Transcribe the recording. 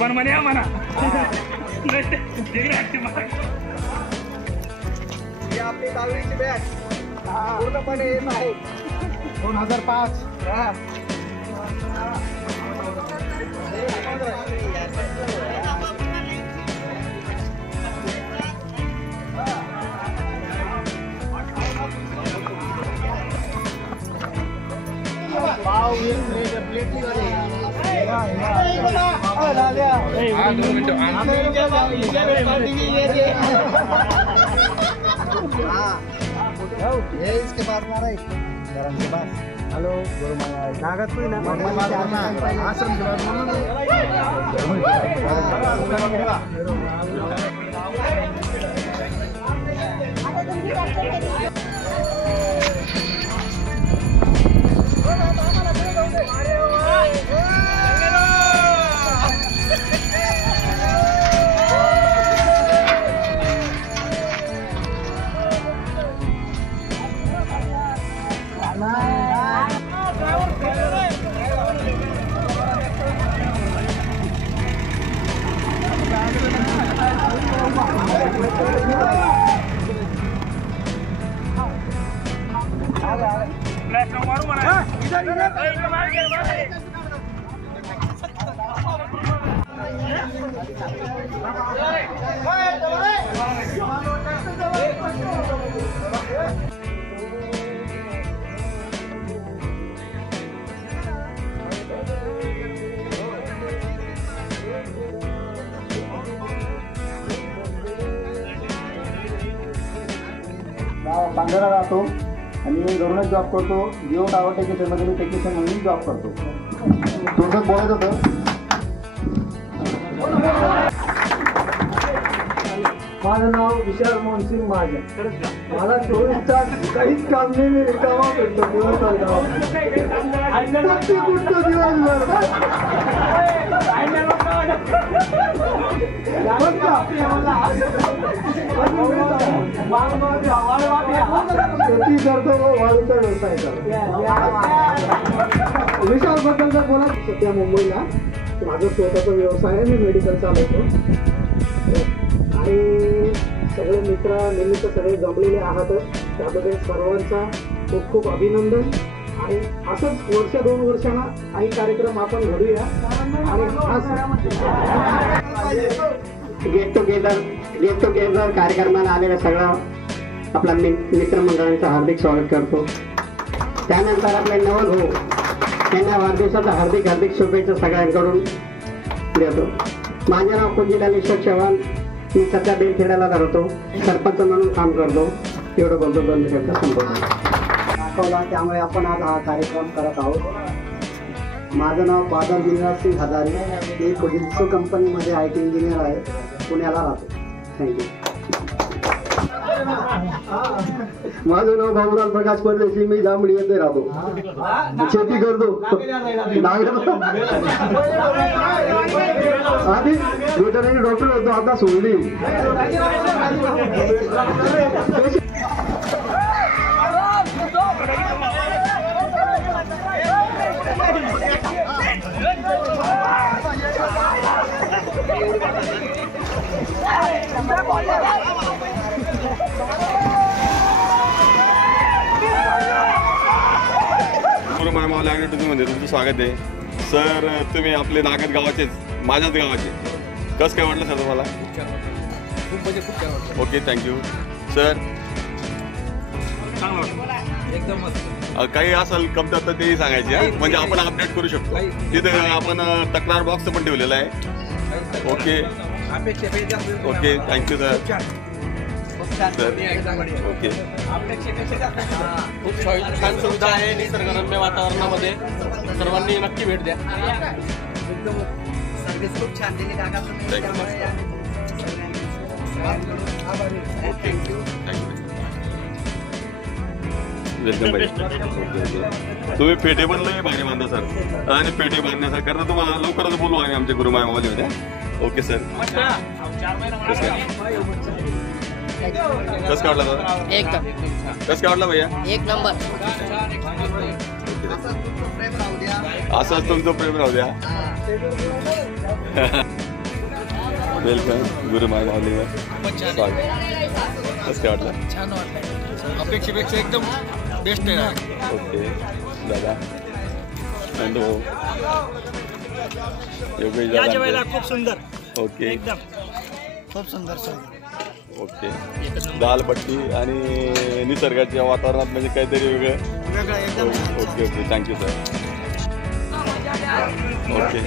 पण म्हणे म्हणा आपली दहावीची बॅग पूर्णपणे येत आहे 2005. पाव इसके बाद मारा के पास हेलो गुरु महाराज कागज कोई ना आसन के बांद्रा राहतो आणि गव्हर्नमेंट जॉब करतो. जिओ टावर टेक्निशियनमध्ये मी टेक्निशियन म्हणून जॉब करतो. तुमचं बोलत होतं माझं नाव विशाल मोहनसिंग महाजन. मला 24 तास काहीच काम नाही. मी रिकामा करतो दिवसभर. शेती करतो वाळूचा व्यवसाय करतो. विशाल बद्दल जर बोला सध्या मुंबईला माझा स्वतःचा व्यवसाय आहे. मी मेडिकल चालवतो आणि सगळे मित्र निमित्त सगळे जमलेले आहात. त्याबद्दल सर्वांचा खूप खूप अभिनंदन. आणि असंच वर्ष 2 वर्षांना काही कार्यक्रम आपण घडूया. आणि गेट टुगेदर कार्यक्रमाला आलेल्या सगळं आपल्या मित्रमंडळांचं हार्दिक स्वागत करतो. त्यानंतर आपले नवल भाऊ त्यांना वाढदिवसाचा हार्दिक शुभेच्छा सगळ्यांकडून देतो. माझे नाव कुंजीलाल ईश्वर चव्हाण. मी सध्या बेलखेड्याला राहतो. सरपंच म्हणून काम करतो. एवढं बोलतो. 2 शब्द संपवतो. दाखवला त्यामुळे आपण आज हा कार्यक्रम करत आहोत. माझं नाव बादल गिरिराज सिंग हजारे. मी फुजित्सू कंपनीमध्ये IT इंजिनियर आहे. पुण्याला राहतो. थँक्यू. माझं नाव बाबूराव प्रकाश परदेशी. मी जांभळी येथे राहतो. शेती करतो. आधी वेटरनरी डॉक्टर होतो. आता सोडली. मावल्या ॲग्रोटुरिझममध्ये तुमचं स्वागत आहे. सर तुम्ही आपले नागद गावाचेच, माझ्याच गावाचे. कसं काय वाटलं सर तुम्हाला? खूप म्हणजे खूप छान वाटलं. Okay thank you sir. एकदम मस्त. काही असेल कमतरता तर तेही सांगायची म्हणजे आपण अपडेट करू शकतो. तिथे आपण तक्रार बॉक्स पण ठेवलेला आहे. Okay okay thank you sir. Okay खूप छान सुविधा आहे. निसर्गरम्य वातावरणामध्ये सर्वांनी नक्की भेट द्या. एकदम सर्व्हिस खूप छान दिली काका तुम्ही. Okay thank you. तुम्ही पेटे पण लई भारी बांधा सर. आणि पेटे बांधण्यासाठी करता तुम्हाला लवकरच बोलू आम्ही आमच्या गुरुमाय मावली होत्या. Okay sir. कसं काढला दादा? एकदम कसं काढला भैया? 1 नंबर. ओके असंच तुमचं प्रेम राहू द्या. वेलकम गुरुमाय महादेव. कसं काय वाटलं? छान वाटलं, अपेक्षेपेक्षा एकदम बेस्ट आहे. ओके दादा नंदू योगेश या दादा जेवायला खूप सुंदर, ओके एकदम खूप सुंदर सर. ओके. दाल बट्टी आणि निसर्गाच्या वातावरणात म्हणजे काहीतरी वेगळं. वेगळं एकदम. Okay okay thank you sir. Okay